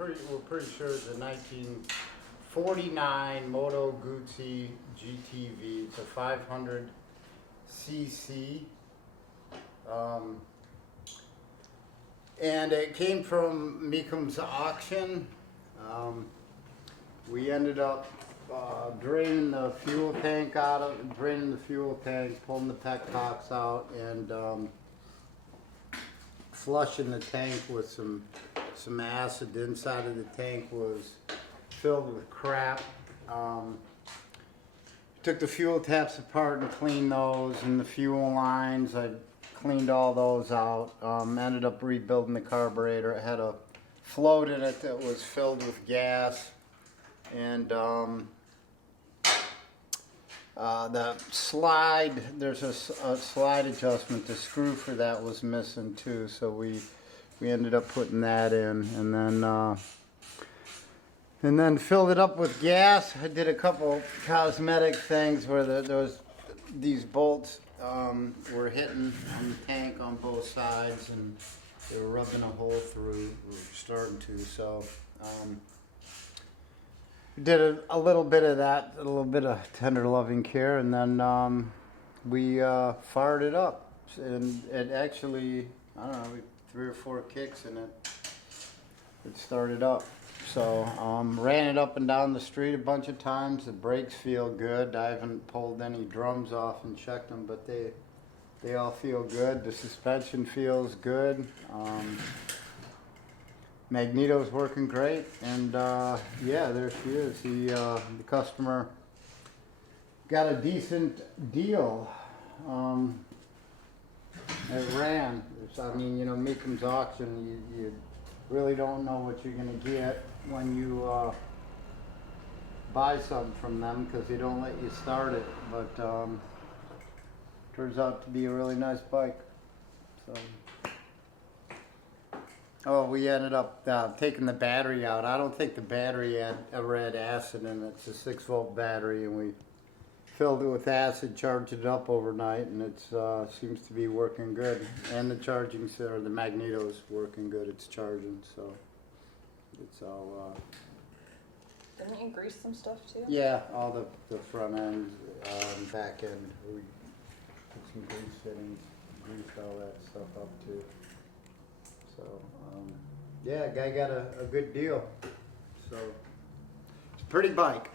we're pretty sure it's a 1949 Moto Guzzi GTV. It's a 500 cc. And it came from Mecums Auction. We ended up draining the fuel tank pulling the petcocks out, and flushing the tank with some acid. The inside of the tank was filled with crap. Took the fuel taps apart and cleaned those, and the fuel lines. I cleaned all those out. Ended up rebuilding the carburetor. It had a float in it that was filled with gas, and the slide, there's a slide adjustment. The screw for that was missing too, so we ended up putting that in, and then filled it up with gas. I did a couple cosmetic things where these bolts were hitting on the tank on both sides, and they were rubbing a hole through, or starting to. So did a little bit of that, a little bit of tender loving care, and then we fired it up, and it actually, I don't know, 3 or 4 kicks and it started up. So ran it up and down the street a bunch of times. The brakes feel good. I haven't pulled any drums off and checked them, but they all feel good. The suspension feels good. Magneto's working great, and yeah, there she is. The customer got a decent deal. It ran. I mean, you know, Mecums Auction, you really don't know what you're going to get when you buy something from them, because they don't let you start it. But turns out to be a really nice bike. So. Oh, we ended up taking the battery out. I don't think the battery ever had acid in it. It's a 6-volt battery, and we filled it with acid, charged it up overnight, and it seems to be working good. And the the magneto's working good. It's charging, so it's all. Didn't you grease some stuff too? Yeah, all the front end, back end. We put some grease fittings, greased all that stuff up too. So, yeah, guy got a good deal. So, it's a pretty bike.